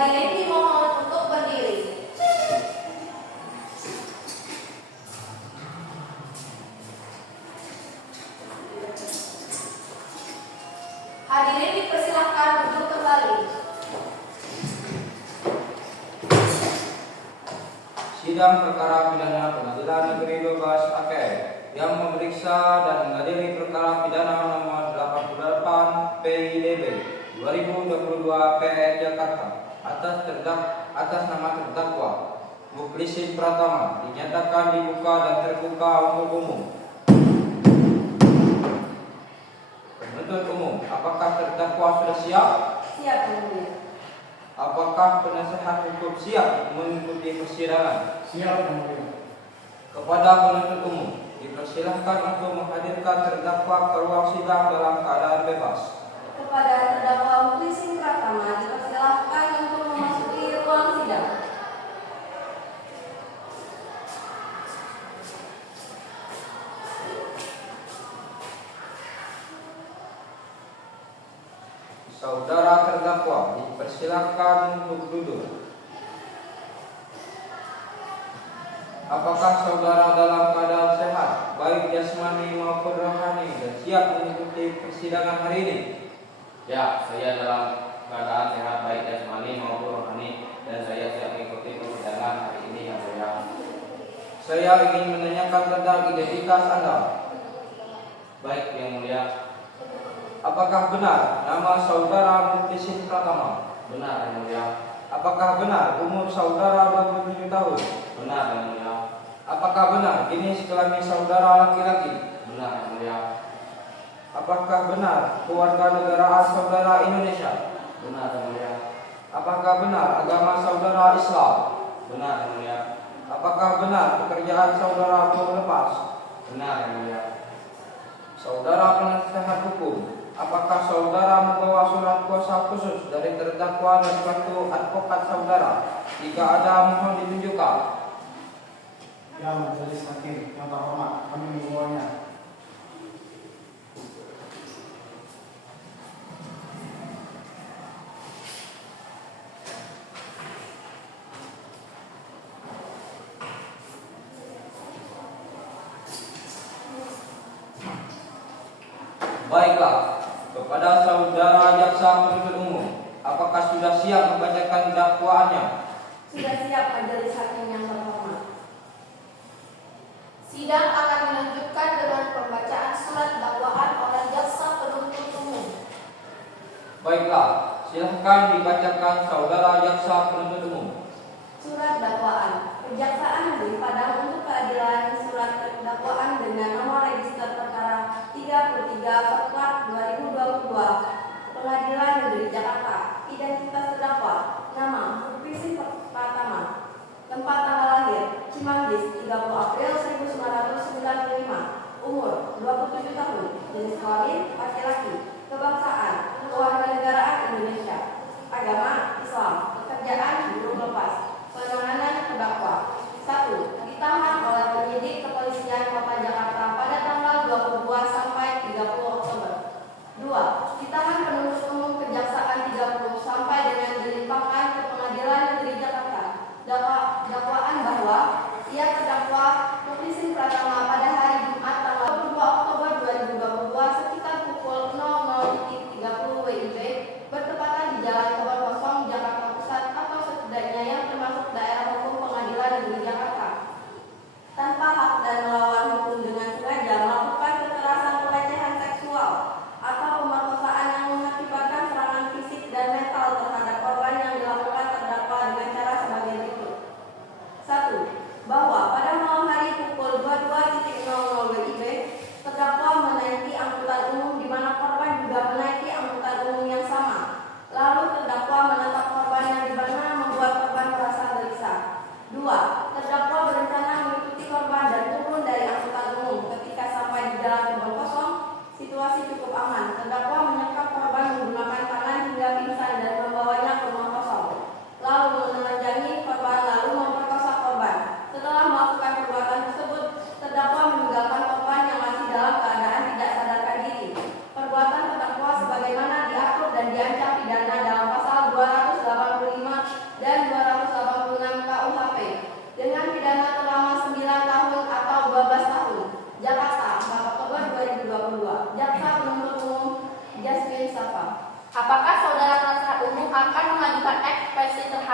Hadirin dimohon untuk berdiri. Hadirin dipersilakan duduk kembali. Sidang perkara pidana Pengadilan Negeri 12 Aceh yang memeriksa dan menghadiri perkara pidana nomor 88 PIDB 2022 PN Jakarta atas nama terdakwa Muklisin Pratama dinyatakan dibuka dan terbuka untuk umum. Penuntut umum, apakah terdakwa sudah siap? Siap, Yang Mulia. Apakah penasehat hukum siap mengikuti persidangan? Siap, Yang Mulia. Kepada penuntut umum, dipersilahkan untuk menghadirkan terdakwa ke ruang sidang dalam keadaan bebas. Kepada terdakwa Muklisin Pratama dipersilakan untuk memasuki ruang sidang. Saudara terdakwa dipersilakan untuk duduk. Apakah saudara dalam keadaan sehat, baik jasmani maupun rohani, dan siap mengikuti persidangan hari ini? Ya, saya dalam keadaan sehat baik jasmani maupun rohani dan saya siap mengikuti persidangan hari ini yang mulia. Saya ingin menanyakan tentang identitas Anda. Baik yang mulia. Apakah benar nama saudara Muklisin Pratama? Benar yang mulia. Apakah benar umur saudara 27 tahun? Benar yang mulia. Apakah benar jenis kelamin saudara laki-laki? Benar yang mulia. Apakah benar kewarganegaraan saudara Indonesia? Benar yang mulia. Apakah benar agama saudara Islam? Benar yang mulia. Apakah benar pekerjaan saudara belum lepas? Benar yang mulia. Saudara penasehat hukum, apakah saudara membawa surat kuasa khusus dari terdakwa dan kartu advokat saudara? Jika ada, mohon ditunjukkan. Ya, Majelis Hakim yang terhormat, kami membawanya. Baiklah, kepada saudara jaksa penuntut umum, apakah sudah siap membacakan dakwaannya? Sudah siap, Majelis Hakim yang terhormat. Sidang akan dilanjutkan dengan pembacaan surat dakwaan oleh jaksa penuntut umum. Baiklah, silahkan dibacakan saudara jaksa penuntut umum. Surat dakwaan. Kejaksaan Negeri Padang untuk keadilan surat dakwaan dengan nomor register perkara 33/2022 Pengadilan Negeri Jakarta. Identitas terdakwa: nama Muklisin Pratama. Tempat tanggal lahir: Cimanggis 30 April 1995. Umur 27 tahun. Jenis kelamin laki-laki. Kebangsaan kewarganegaraan Indonesia. Agama Islam. Pekerjaan buruh lepas. Penanganan terdakwa: 1. Ditahan oleh penyidik kepolisian Kota Jakarta pada tanggal 22 sampai 30 Oktober. 2. Ditahan penuntut umum Kejaksaan 30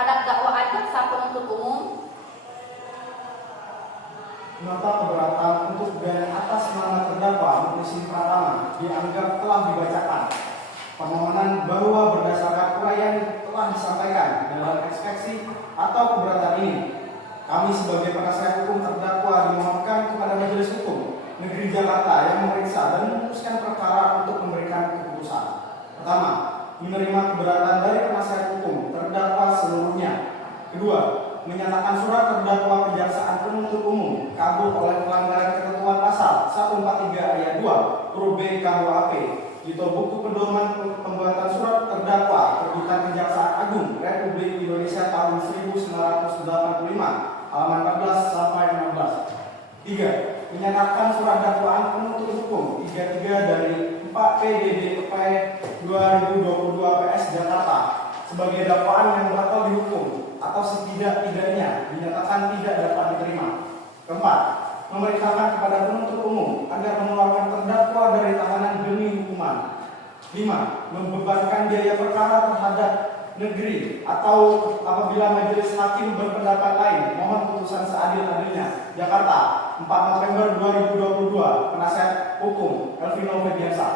terhadap dakwaan jaksa penuntut umum. Nota keberatan untuk bidana atas nama terdakwa Muklisin Pratama dianggap telah dibacakan. Permohonan bahwa berdasarkan uraian telah disampaikan dalam eksepsi atau keberatan ini, kami sebagai penasihat hukum terdakwa dimohonkan kepada Majelis Hukum Negeri Jakarta yang memeriksa dan memutuskan perkara untuk memberikan keputusan. Pertama, menerima keberatan dari penasihat hukum terdakwa seluruhnya. Kedua, menyatakan surat terdakwa kejaksaan penuntut umum kabur oleh pelanggaran ketentuan pasal 143 ayat 2 huruf B KUHP atau buku pedoman pembuatan surat terdakwa terbitan Kejaksaan Agung Republik Indonesia tahun 1985 halaman 14 sampai 16. 3. Menyatakan surat dakwaan penuntut hukum 33 dari 4 PDDP 2022 PS Jakarta sebagai dakwaan yang batal dihukum atau setidak-tidaknya dinyatakan tidak dapat diterima. Keempat, memerintahkan kepada penuntut umum agar mengeluarkan terdakwa dari tahanan demi hukuman. 5. Membebankan biaya perkara terhadap negeri atau apabila majelis hakim berpendapat lain, mohon putusan seadil-adilnya. Jakarta, 4 November 2022. Penasihat Hukum Elvino Febiasa.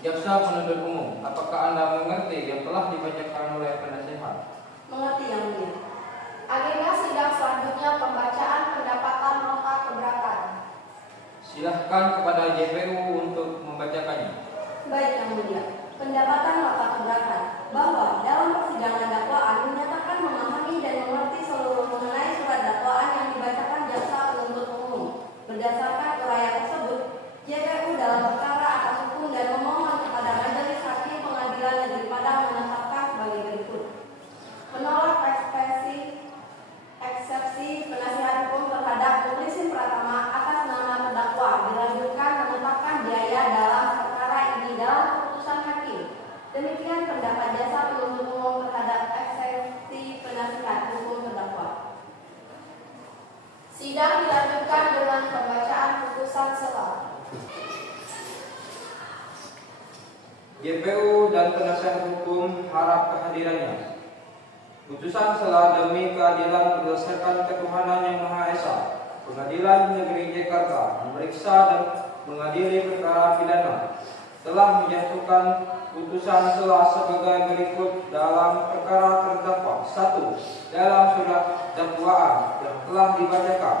Jaksa penuntut umum, apakah Anda mengerti yang telah dibacakan oleh penasihat? Mengerti yang mulia. Agenda sidang selanjutnya pembacaan pendapatan nota keberatan. Silahkan kepada JPU untuk membacakannya. Baik yang mulia. Pendapatan nota keberatan bahwa dalam persidangan dakwaan menyatakan memahami dan mengerti seluruh mengenai surat dakwaan yang dibacakan jaksa penuntut umum. Berdasarkan uraian tersebut, JPU dalam perkara atas hukum dan memohon kepada Majelis Hakim Pengadilan Negeri Padang menetapkan sebagai berikut: menolak eksepsi penasihat hukum terhadap Muklisin Pratama atas nama terdakwa, dilanjutkan menetapkan biaya dalam perkara ini dalam keputusan hakim. Demikian pendapat jasa penuntut umum terhadap eksepsi penasihat hukum terdakwa. Sidang dilanjutkan dengan pembacaan putusan sela. JPU dan penasihat hukum harap kehadirannya. Putusan sela demi keadilan berdasarkan ketuhanan yang Maha Esa, Pengadilan Negeri Jakarta memeriksa dan mengadili perkara pidana telah menjatuhkan putusan sela sebagai berikut dalam perkara terdakwa. 1. Dalam surat dakwaan yang telah dibacakan.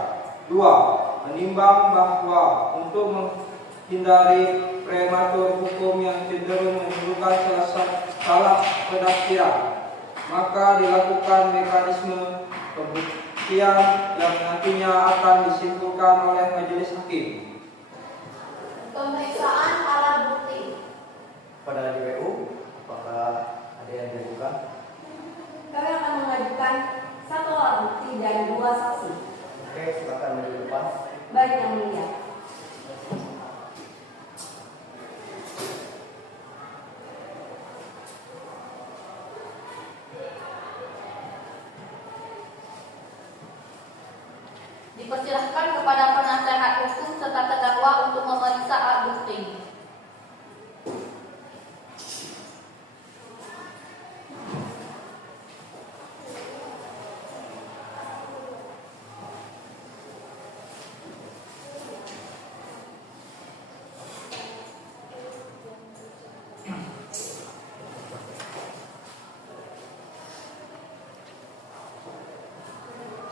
2. Menimbang bahwa untuk menghindari prematur hukum yang cenderung menimbulkan salah penafsiran, maka dilakukan mekanisme pembuktian yang nantinya akan disimpulkan oleh majelis hakim. Pemeriksaan alat bukti. Pada JPU, apakah ada yang diajukan? Kami akan mengajukan 1 alat bukti dan 2 saksi. Oke, silakan maju ke depan. Baik yang mulia. Dipersilahkan kepada penasihat hukum serta terdakwa untuk memeriksa alat bukti.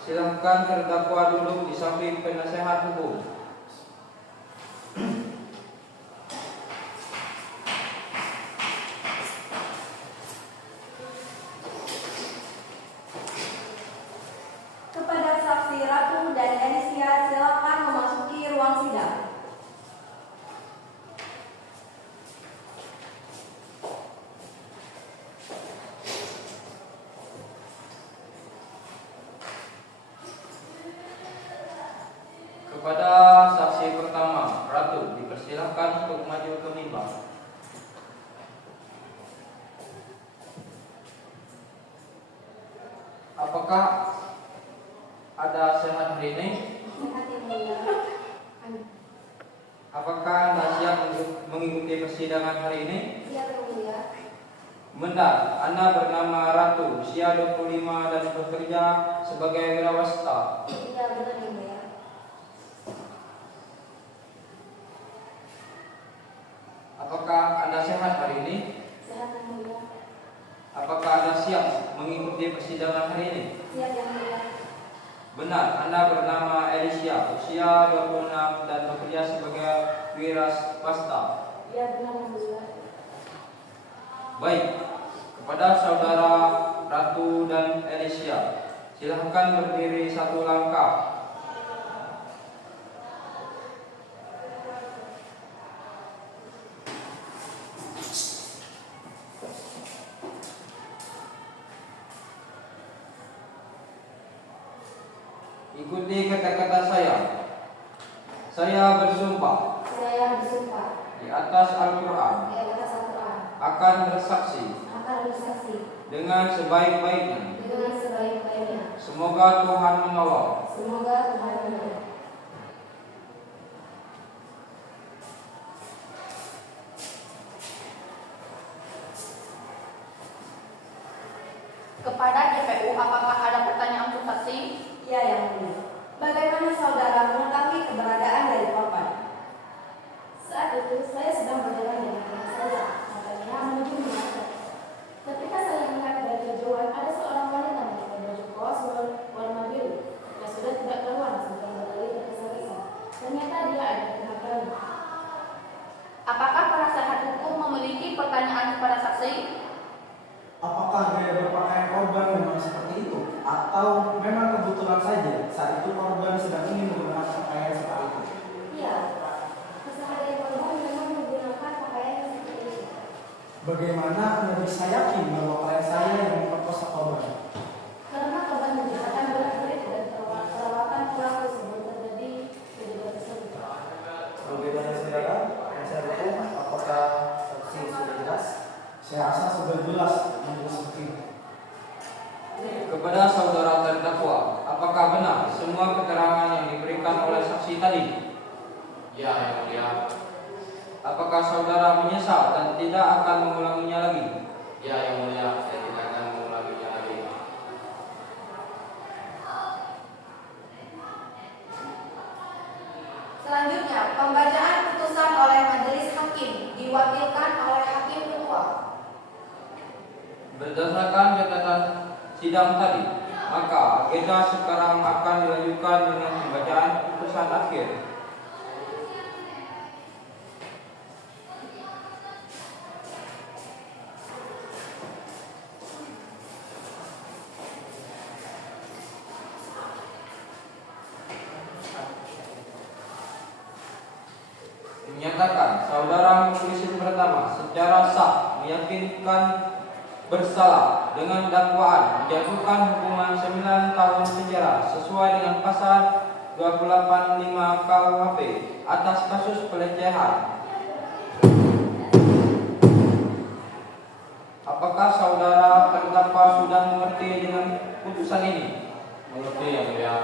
Silahkan terdakwa duduk di samping penasihat hukum. Kepada saksi Ratu dan Elisia, silakan memasuki ruang sidang. Kepada saksi pertama, Ratu, dipersilahkan untuk maju ke mimbar. Apakah ada sehat hari ini? Sehat yang mulia. Apakah Anda siap untuk mengikuti persidangan hari ini? Siap yang mulia. Benar, Anda bernama Ratu, usia 25 dan bekerja sebagai wirawasta. Iya, benar yang mulia. Apakah Anda sehat hari ini? Sehat yang mulia. Apakah Anda siap mengikuti persidangan hari ini? Siap yang mulia. Benar, Anda bernama Elisha, usia 26 dan bekerja sebagai wirawasta. Iya, benar yang mulia. Baik, kepada saudara Ratu dan Elisha, silahkan berdiri satu langkah. Ikuti kata-kata saya. Saya bersumpah Saya bersumpah di atas Al-Quran di atas Al-Quran akan bersaksi akan bersaksi dengan sebaik-baiknya. dengan sebaik-baiknya. Semoga Tuhan mengawal. Semoga Tuhan menolong. Kepada JPU, apakah ada pertanyaan untuk saksi? Iya yang mulia. Bagaimana saudara mengetahui keberadaan dari korban? Saat itu saya sedang berjalan dengan teman saya, katanya menuju Makassar. Ketika saya melihat dari kejauhan ada seorang wanita memakai baju kos warna biru. Dia sudah tidak keluar sampai berlari tergesa-gesa. Ternyata dia ada di belakang. Apakah penasehat hukum memiliki pertanyaan kepada saksi? Apakah gaya berpakaian korban memang seperti itu? Atau memang kebetulan saja saat itu korban sedang ingin menggunakan pakaian seperti itu? Iya, keseharian korban memang menggunakan pakaian yang seperti itu. Bagaimana Anda bisa yakin bahwa klien saya yang memperkosa korban? Karena korban menceritakan berat-berat dan perawatan pelaku sebelum terjadi kejadian tersebut. Bagaimana saudara? Penasihat hukum, apakah saksi sudah jelas? Saya rasa sudah jelas menurut seperti itu. Kepada saudara terdakwa, apakah benar semua keterangan yang diberikan oleh saksi tadi? Ya, yang mulia. Apakah saudara menyesal dan tidak akan mengulanginya lagi? Ya, yang mulia, saya tidak akan mengulanginya lagi. Selanjutnya, pembacaan putusan oleh majelis hakim diwakilkan oleh hakim ketua. Berdasarkan catatan sidang tadi, maka agenda sekarang akan dilanjutkan dengan pembacaan putusan akhir. Menyatakan saudara Mukhlisin pertama secara sah meyakinkan bersalah dengan dakwaan menjatuhkan hukuman 9 tahun penjara sesuai dengan pasal 285 KUHP atas kasus pelecehan. Apakah saudara terdakwa sudah mengerti dengan putusan ini? Mengerti, yang mulia.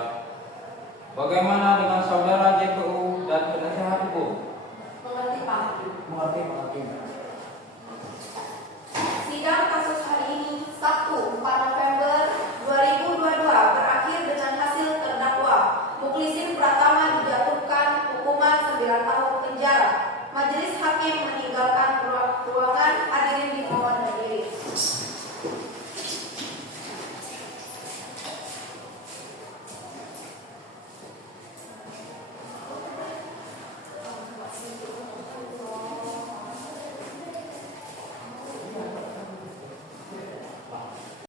Bagaimana dengan saudara JPU dan penasihat hukum? Mengerti Pak Hakim. Mengerti Pak Hakim?